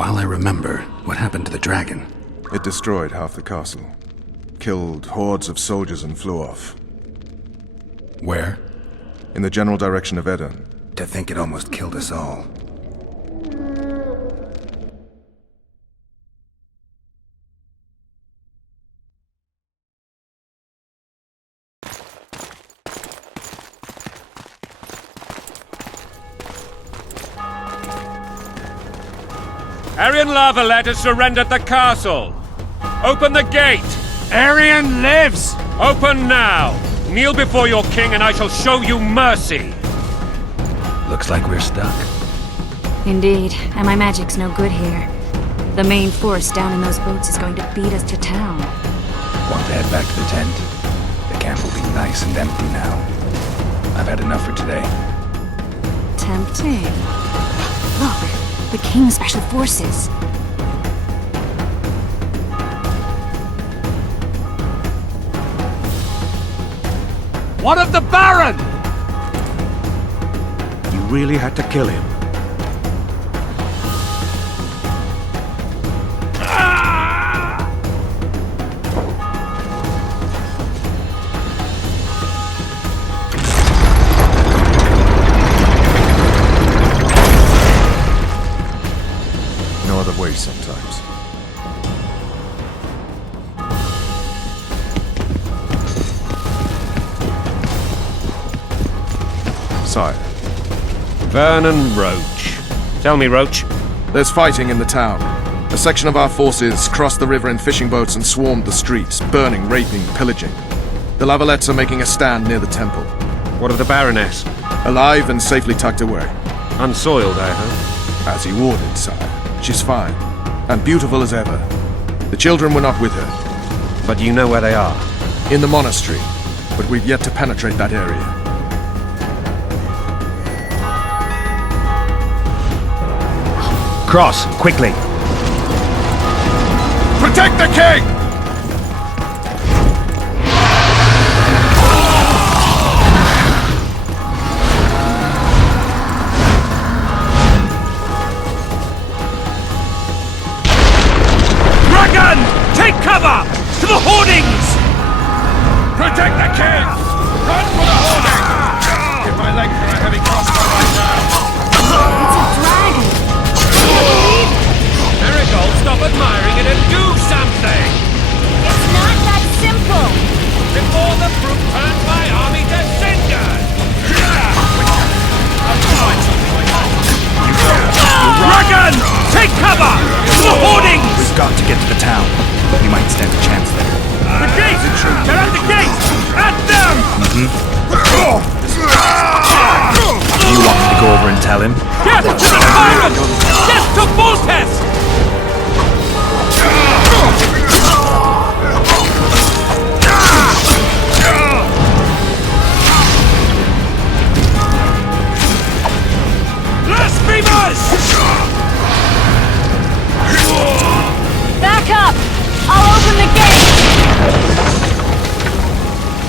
While I remember, what happened to the dragon? It destroyed half the castle. Killed hordes of soldiers and flew off. Where? In the general direction of Edern. To think it almost killed us all. Aryan Lavalet has surrendered the castle! Open the gate! Aryan lives! Open now! Kneel before your king and I shall show you mercy! Looks like we're stuck. Indeed, and my magic's no good here. The main force down in those boats is going to beat us to town. Want to head back to the tent? The camp will be nice and empty now. I've had enough for today. Tempting. Look! The King's Special Forces. What of the Baron? You really had to kill him. No other way sometimes. Sire. Vernon Roach. Tell me, Roach. There's fighting in the town. A section of our forces crossed the river in fishing boats and swarmed the streets, burning, raping, pillaging. The Lavalets are making a stand near the temple. What of the Baroness? Alive and safely tucked away. Unsoiled, I hope. As he ordered, sire. She's fine. And beautiful as ever. The children were not with her. But you know where they are? In the monastery. But we've yet to penetrate that area. Cross, quickly. Protect the king! Dragon! Take cover! To the hoardings! Protect the king! Run for the hoarding! Give my leg for a heavy crossbow right now! It's a dragon! Marigold, stop admiring it and do something! It's not that simple! Before the fruit turns my army to cinders! Dragon! Take cover! To the hoardings! We've got to get to the town. We might stand a chance there. The gate! They're at the gate! At them! You want me to go over and tell him? Death to the Baron! Death to Voltes! Blasphemers! Back up! I'll open the gate!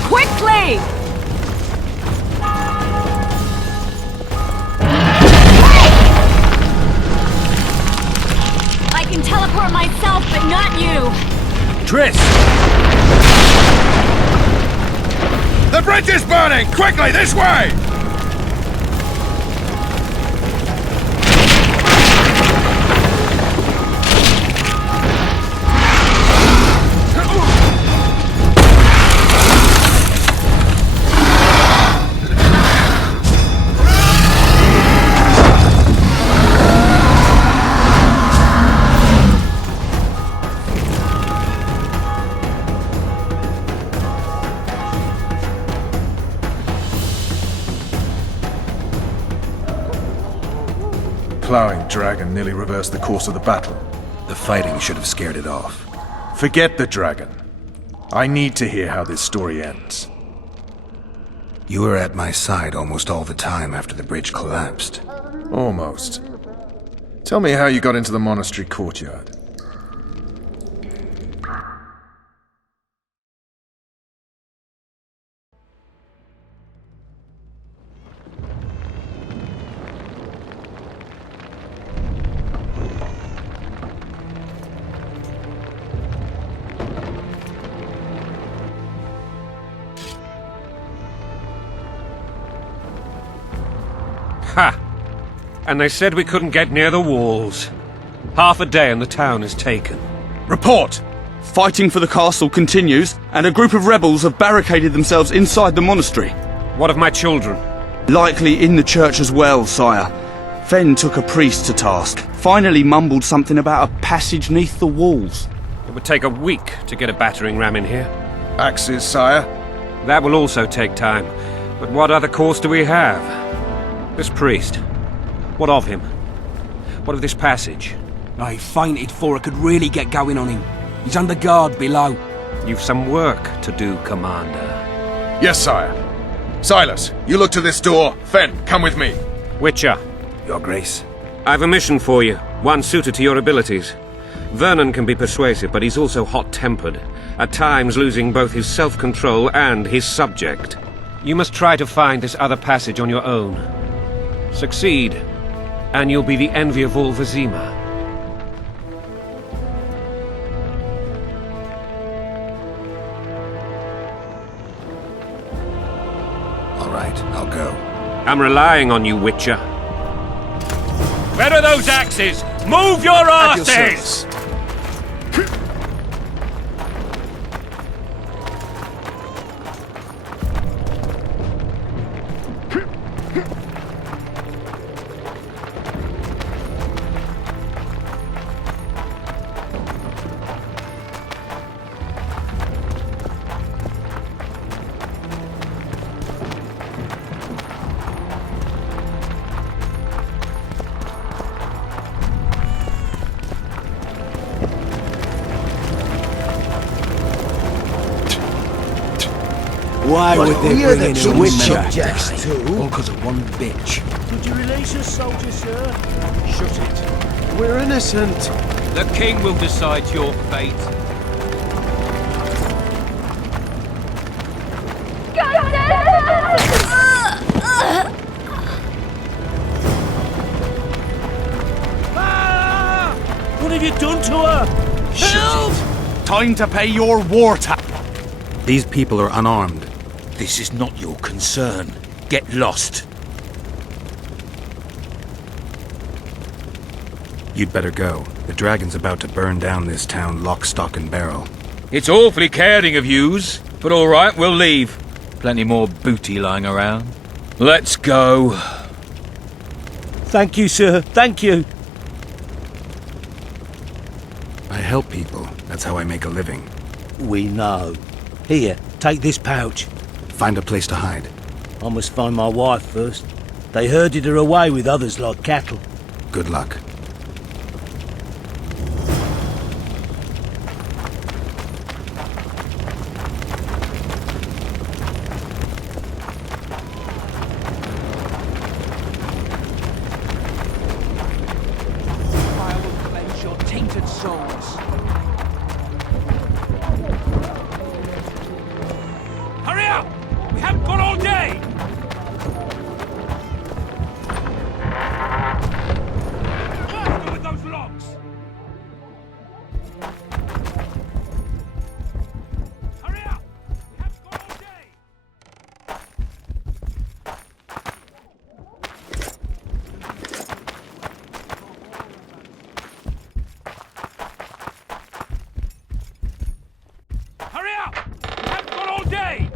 Quickly! I can teleport myself, but not you! Triss! The bridge is burning! Quickly, this way! Plowing dragon nearly reversed the course of the battle. The fighting should have scared it off. Forget the dragon. I need to hear how this story ends. You were at my side almost all the time after the bridge collapsed. Almost. Tell me how you got into the monastery courtyard. Ha! And they said we couldn't get near the walls. Half a day and the town is taken. Report! Fighting for the castle continues, and a group of rebels have barricaded themselves inside the monastery. What of my children? Likely in the church as well, sire. Fen took a priest to task. Finally mumbled something about a passage neath the walls. It would take a week to get a battering ram in here. Axes, sire. That will also take time. But what other course do we have? This priest. What of him? What of this passage? I fainted before I could really get going on him. He's under guard below. You've some work to do, Commander. Yes, sire. Silas, you look to this door. Fen, come with me. Witcher. Your Grace. I've a mission for you, one suited to your abilities. Vernon can be persuasive, but he's also hot-tempered, at times losing both his self-control and his subject. You must try to find this other passage on your own. Succeed, and you'll be the envy of all Vizima. All right, I'll go. I'm relying on you, Witcher. Where are those axes? Move your At your asses! service. Why would they we're bring the in a two witcher? subjects too. All because of one bitch. Could you release us, soldier, sir? Shut it. We're innocent. The king will decide your fate. What have you done to her? Shut it. Time to pay your war tax. These people are unarmed. This is not your concern. Get lost. You'd better go. The dragon's about to burn down this town lock, stock, and barrel. It's awfully caring of yous, but all right, we'll leave. Plenty more booty lying around. Let's go. Thank you, sir. Thank you. I help people. That's how I make a living. We know. Here, take this pouch. Find a place to hide. I must find my wife first. They herded her away with others like cattle. Good luck. I will cleanse your tainted souls. Hurry up! We haven't got all day! Faster with those logs! Hurry up! We haven't got all day! Hurry up! We haven't got all day!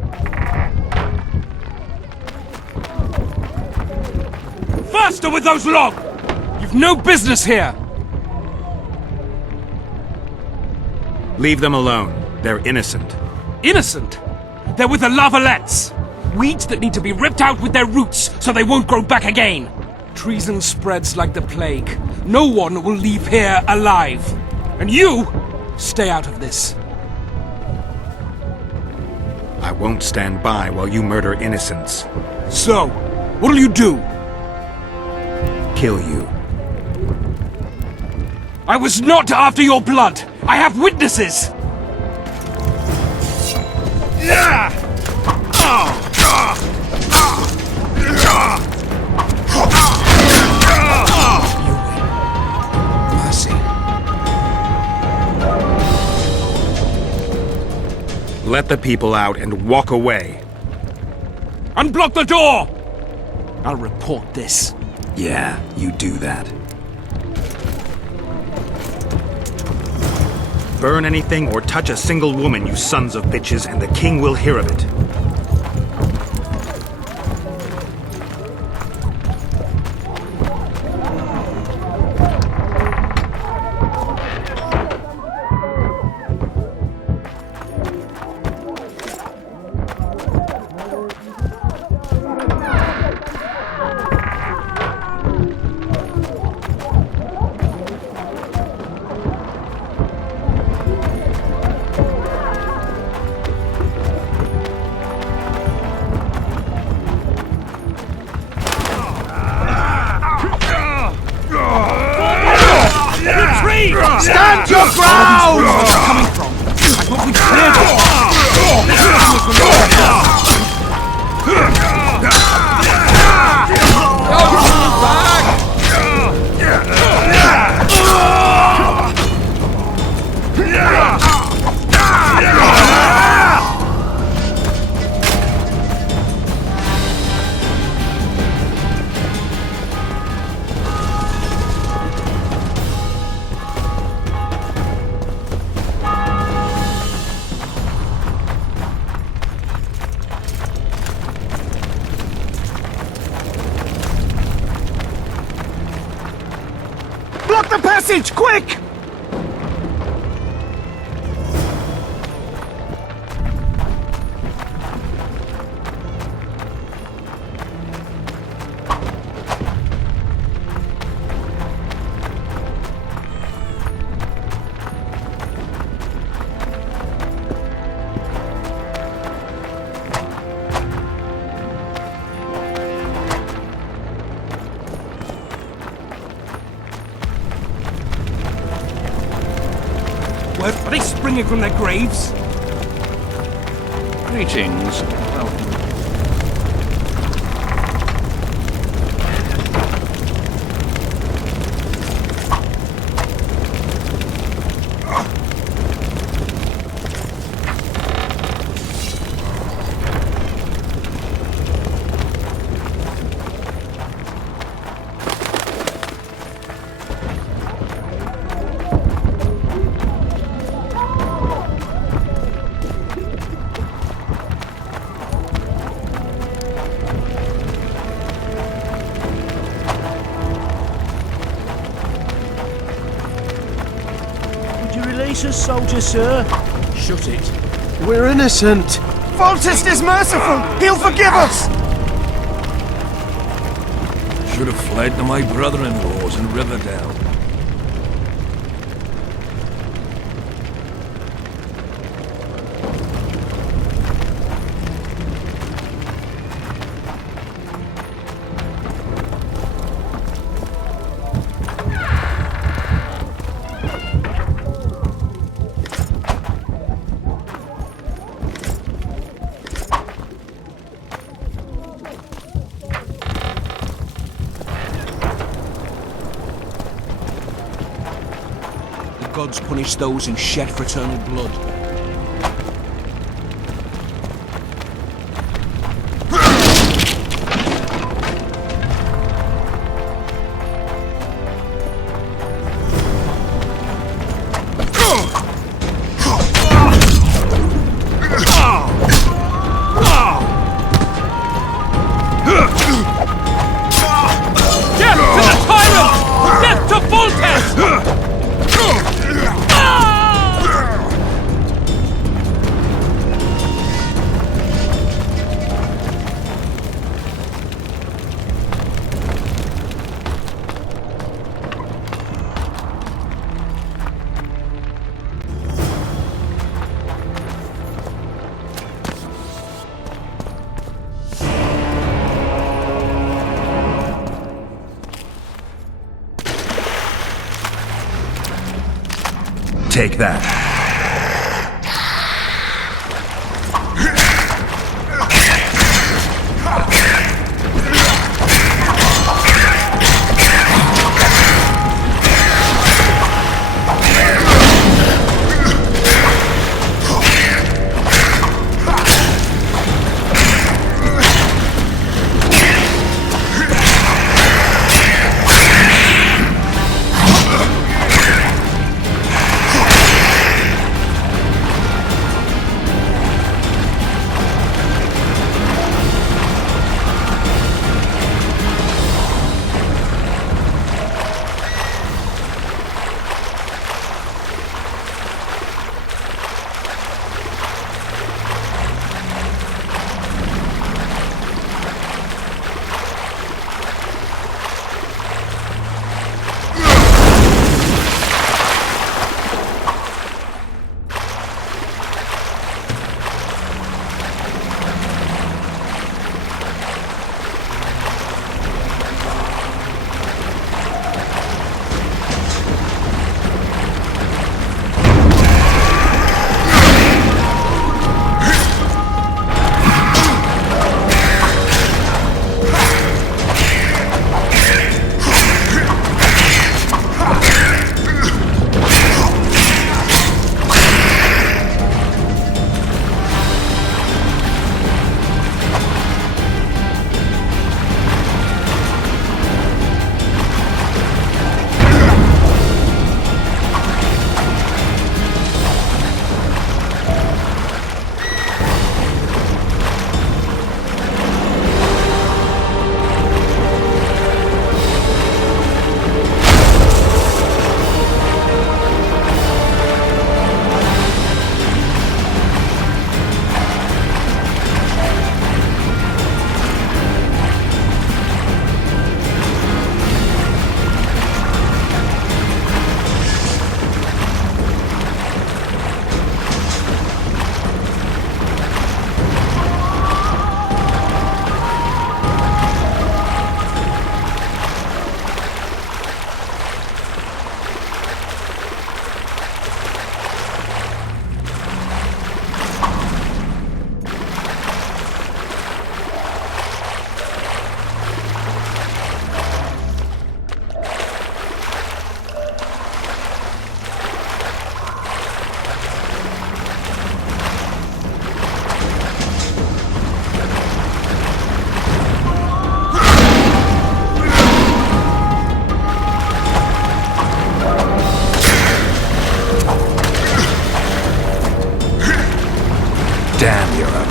Faster with those logs! You've no business here! Leave them alone. They're innocent. Innocent! They're with the lavalettes! Weeds that need to be ripped out with their roots so they won't grow back again! Treason spreads like the plague. No one will leave here alive. And you, stay out of this. I won't stand by while you murder innocents. So, what'll you do? Kill you. I was not after your blood! I have witnesses! Mercy. Let the people out and walk away. Unblock the door! I'll report this. Yeah, you do that. Burn anything or touch a single woman, you sons of bitches, and the king will hear of it. Stand your ground! Where are these coming from? I thought we cleared Block the passage, quick! Are they springing from their graves? Greetings. Welcome. Release us, soldier, sir. Shut it. We're innocent. Voltist is merciful. He'll forgive us. Should have fled to my brother-in-law's in Riverdale. Gods punish those who shed fraternal blood. Death to the tyrant! Death to Voltes! Take that.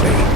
quietly.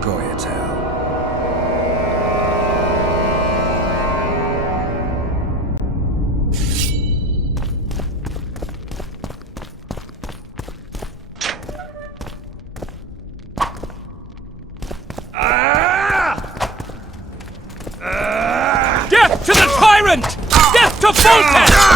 Goyatel. Death to the tyrant! Death to Foltest!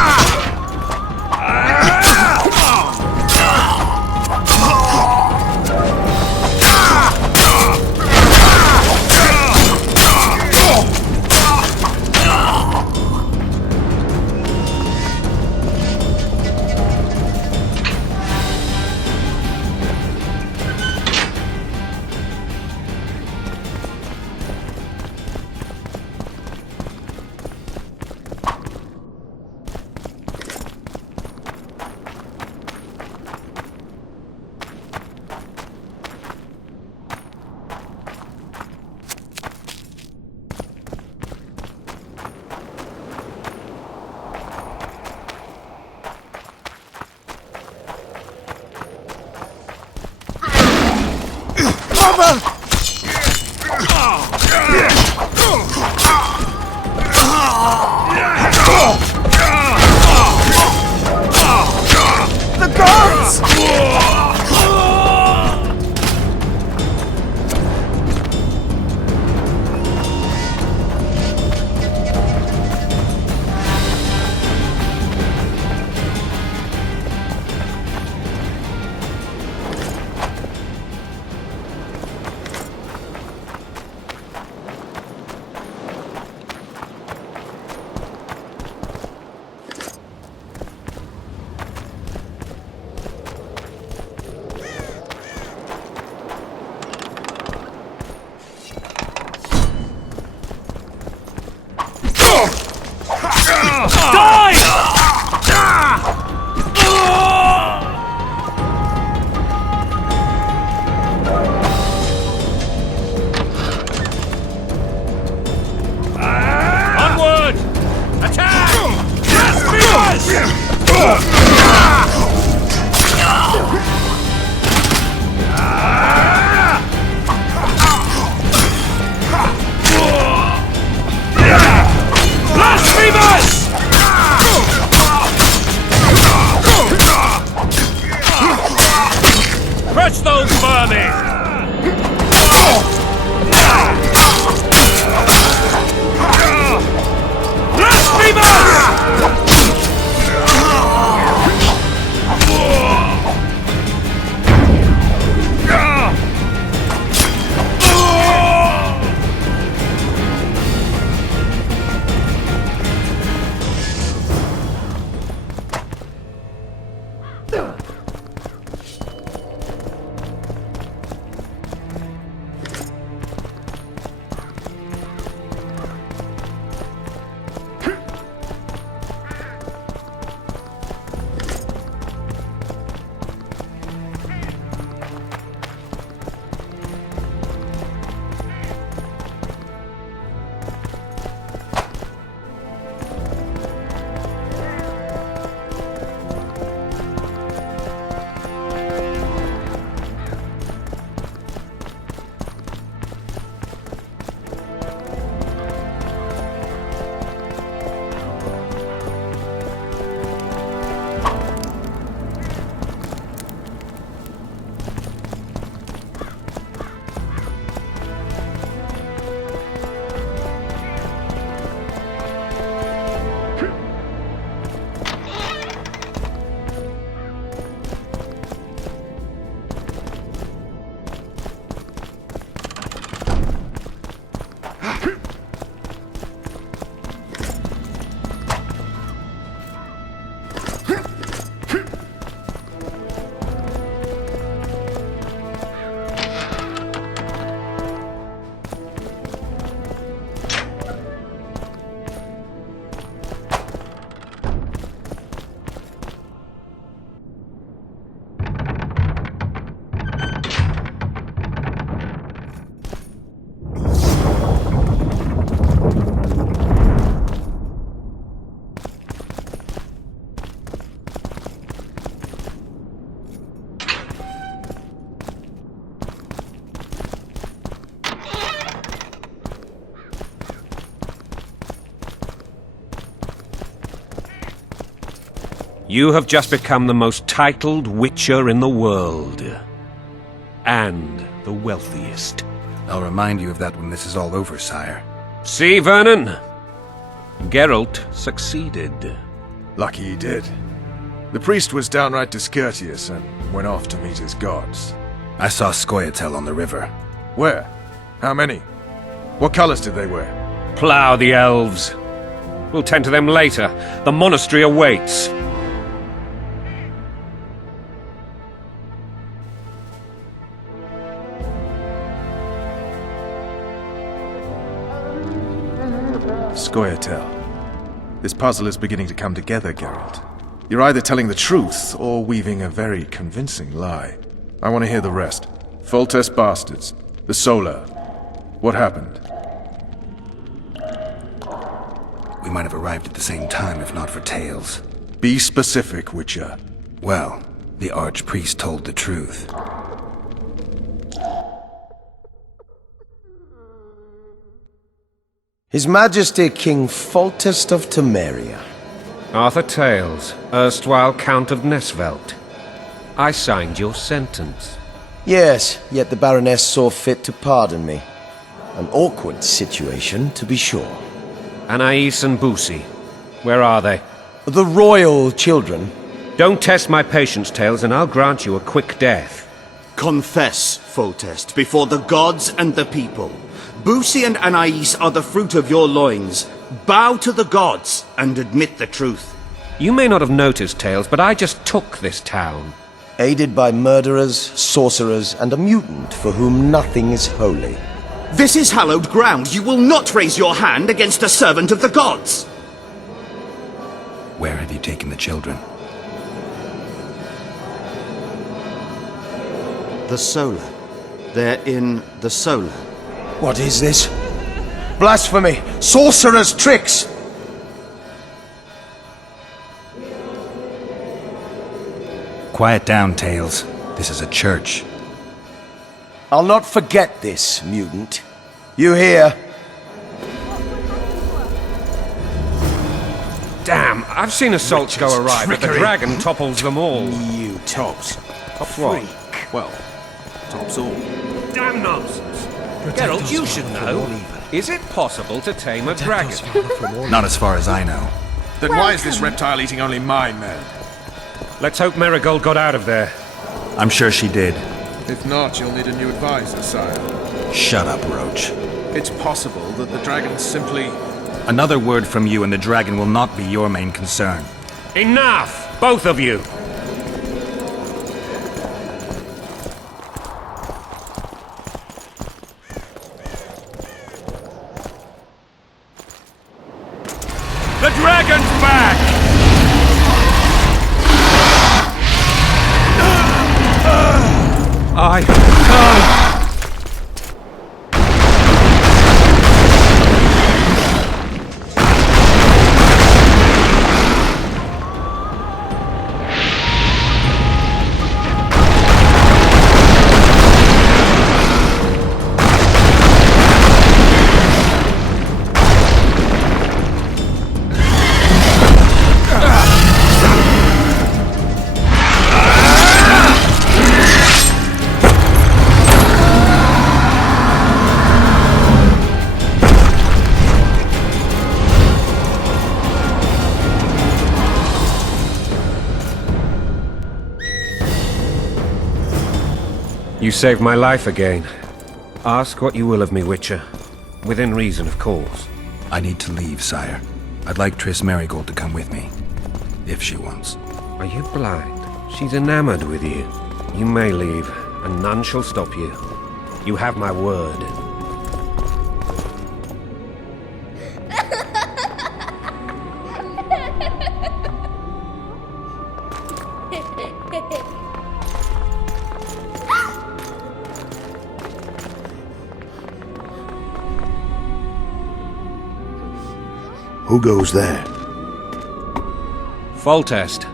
You have just become the most titled Witcher in the world. And the wealthiest. I'll remind you of that when this is all over, sire. See, Vernon? Geralt succeeded. Lucky he did. The priest was downright discourteous and went off to meet his gods. I saw Scoia'tael on the river. Where? How many? What colors did they wear? Plough the elves. We'll tend to them later. The monastery awaits. Scoia'tael. This puzzle is beginning to come together, Geralt. You're either telling the truth or weaving a very convincing lie. I want to hear the rest. Foltest bastards. The Solar. What happened? We might have arrived at the same time if not for tales. Be specific, Witcher. Well, the Archpriest told the truth. His Majesty King Foltest of Temeria. Arthur Tales, erstwhile Count of Nesvelt. I signed your sentence. Yes, yet the Baroness saw fit to pardon me. An awkward situation, to be sure. Anais and Boussy, where are they? The royal children. Don't test my patience, Tales, and I'll grant you a quick death. Confess, Foltest, before the gods and the people. Boussy and Anais are the fruit of your loins. Bow to the gods and admit the truth. You may not have noticed, Tales, but I just took this town. Aided by murderers, sorcerers, and a mutant for whom nothing is holy. This is hallowed ground. You will not raise your hand against a servant of the gods. Where have you taken the children? The Solar. They're in the Solar. What is this? Blasphemy! Sorcerer's tricks! Quiet down, Tales. This is a church. I'll not forget this, mutant. You hear? Damn, I've seen assaults go awry, but the dragon topples them all. You Tops. Tops what? Well, tops all. Damn nonsense. Geralt, you should know. Is it possible to tame a dragon? Not as far as I know. Then why is this reptile eating only my men? Let's hope Marigold got out of there. I'm sure she did. If not, you'll need a new advisor, sire. Shut up, Roach. It's possible that the dragon simply... Another word from you and the dragon will not be your main concern. Enough! Both of you! The dragon's back! You saved my life again. Ask what you will of me, Witcher. Within reason, of course. I need to leave, sire. I'd like Triss Marigold to come with me. If she wants. Are you blind? She's enamored with you. You may leave, and none shall stop you. You have my word. Who goes there? Foltest.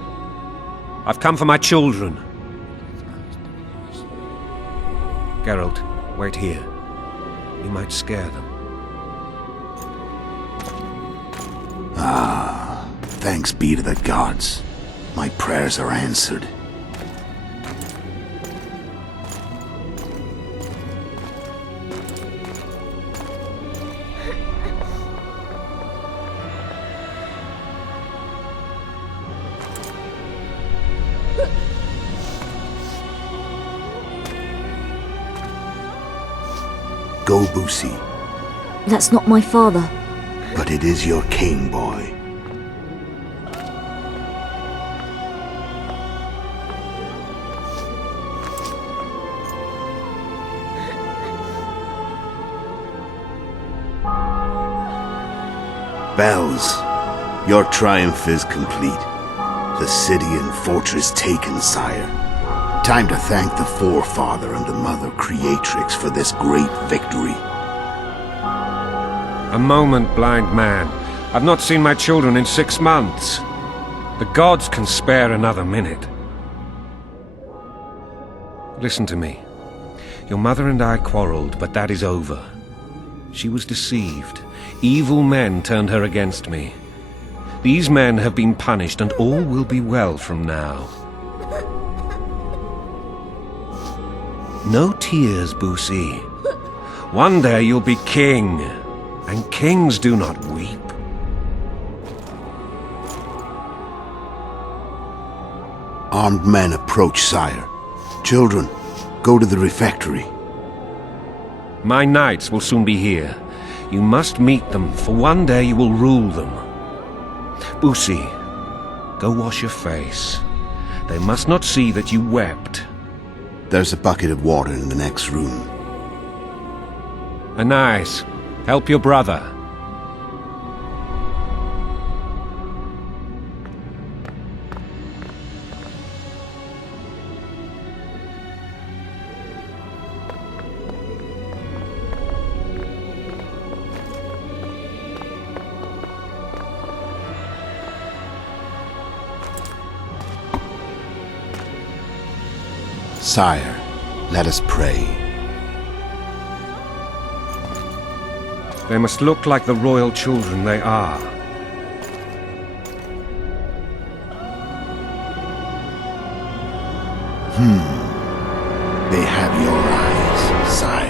I've come for my children. Geralt, wait here. You might scare them. Thanks be to the gods. My prayers are answered. Go, Boosie. That's not my father. But it is your king, boy. Bells, your triumph is complete. The city and fortress taken, sire. Time to thank the Forefather and the Mother Creatrix for this great victory. A moment, blind man. I've not seen my children in 6 months. The gods can spare another minute. Listen to me. Your mother and I quarreled, but that is over. She was deceived. Evil men turned her against me. These men have been punished, and all will be well from now. No tears, Boosie. One day you'll be king, and kings do not weep. Armed men approach, sire. Children, go to the refectory. My knights will soon be here. You must meet them, for one day you will rule them. Boosie, go wash your face. They must not see that you wept. There's a bucket of water in the next room. Anais, help your brother. Sire, let us pray. They must look like the royal children they are. They have your eyes, sire.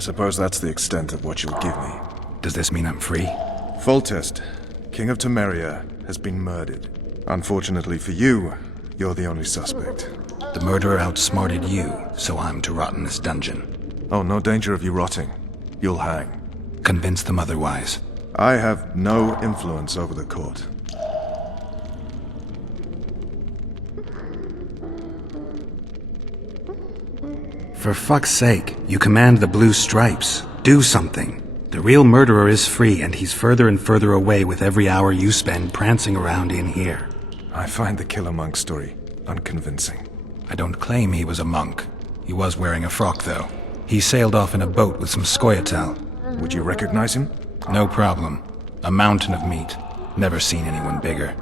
suppose that's the extent of what you'll give me. Does this mean I'm free? Foltest, King of Temeria, has been murdered. Unfortunately for you, you're the only suspect. The murderer outsmarted you, so I'm to rot in this dungeon. Oh, no danger of you rotting. You'll hang. Convince them otherwise. I have no influence over the court. For fuck's sake, you command the blue stripes. Do something. The real murderer is free, and he's further and further away with every hour you spend prancing around in here. I find the Killer Monk story unconvincing. I don't claim he was a monk. He was wearing a frock, though. He sailed off in a boat with some Scoia'tael. Would you recognize him? No problem. A mountain of meat. Never seen anyone bigger.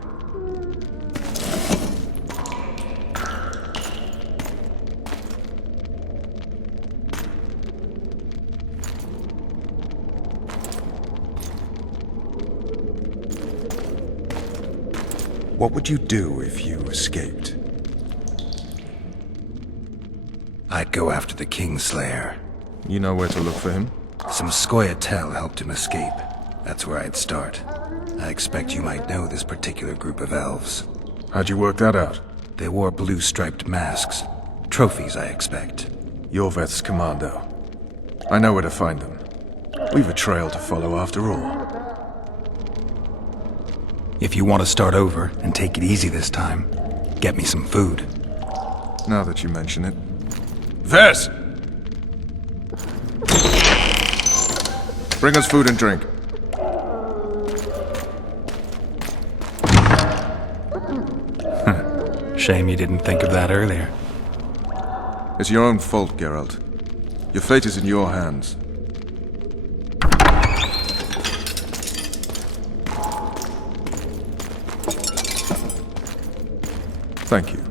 What would you do if you escaped? I'd go after the Kingslayer. You know where to look for him? Some Scoia'tael helped him escape. That's where I'd start. I expect you might know this particular group of elves. How'd you work that out? They wore blue-striped masks. Trophies, I expect. Yorveth's commando. I know where to find them. We've a trail to follow after all. If you want to start over and take it easy this time, get me some food. Now that you mention it. Ves! Bring us food and drink. Shame you didn't think of that earlier. It's your own fault, Geralt. Your fate is in your hands. Thank you.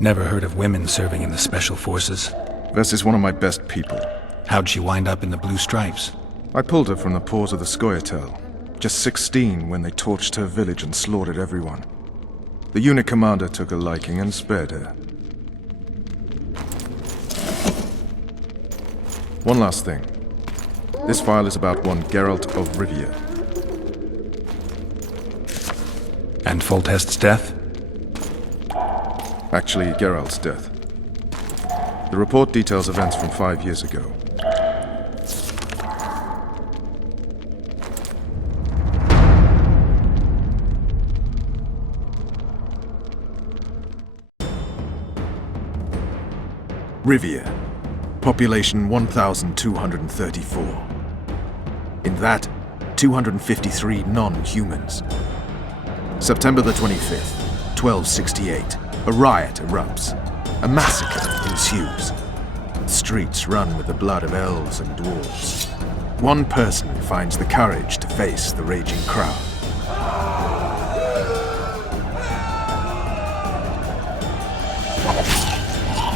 Never heard of women serving in the Special Forces. Ves is one of my best people. How'd she wind up in the Blue Stripes? I pulled her from the paws of the Scoia'tael. Just 16 when they torched her village and slaughtered everyone. The unit commander took a liking and spared her. One last thing. This file is about one Geralt of Rivia. And Foltest's death? Actually, Geralt's death. The report details events from 5 years ago. Rivia. Population 1,234. In that, 253 non-humans. September the 25th, 1268. A riot erupts. A massacre ensues. The streets run with the blood of elves and dwarves. One person finds the courage to face the raging crowd.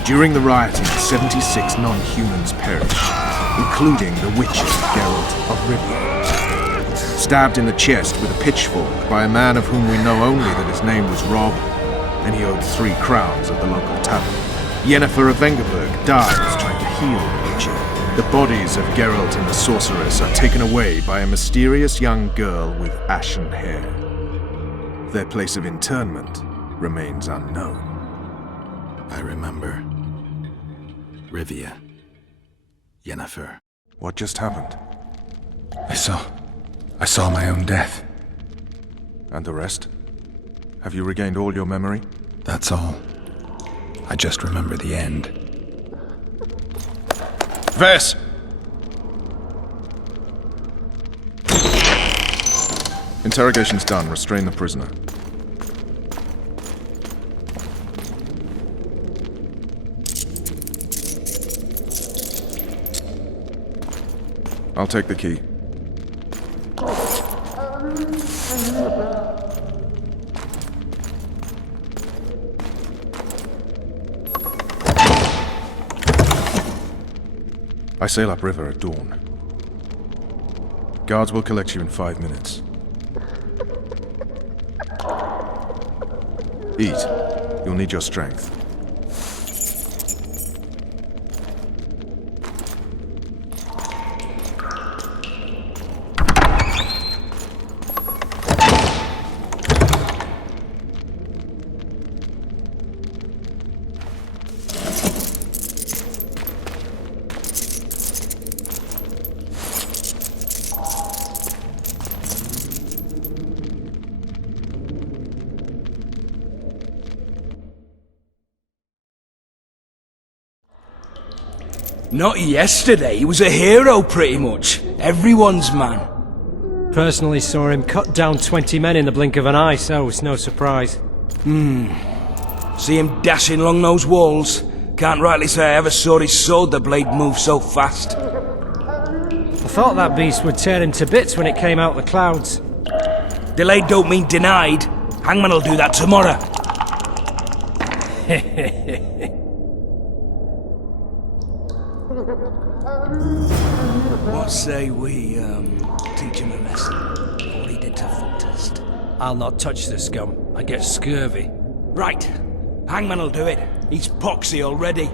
During the rioting, 76 non-humans perish, including the Witcher, Geralt of Rivia. Stabbed in the chest with a pitchfork by a man of whom we know only that his name was Rob, and he owed 3 crowns at the local tavern. Yennefer of Vengerberg dies trying to heal the Witcher. The bodies of Geralt and the sorceress are taken away by a mysterious young girl with ashen hair. Their place of interment remains unknown. I remember. Rivia. Yennefer. What just happened? I saw my own death. And the rest? Have you regained all your memory? That's all. I just remember the end. Ves! Interrogation's done. Restrain the prisoner. I'll take the key. I sail upriver at dawn. Guards will collect you in 5 minutes. Eat. You'll need your strength. Not yesterday, he was a hero pretty much. Everyone's man. Personally saw him cut down 20 men in the blink of an eye, so it's no surprise. See him dashing along those walls? Can't rightly say I ever saw his sword the blade move so fast. I thought that beast would tear him to bits when it came out the clouds. Delayed don't mean denied. Hangman will do that tomorrow. What say we, teach him a lesson? What he did to Foltest. I'll not touch the scum. I get scurvy. Right. Hangman will do it. He's poxy already.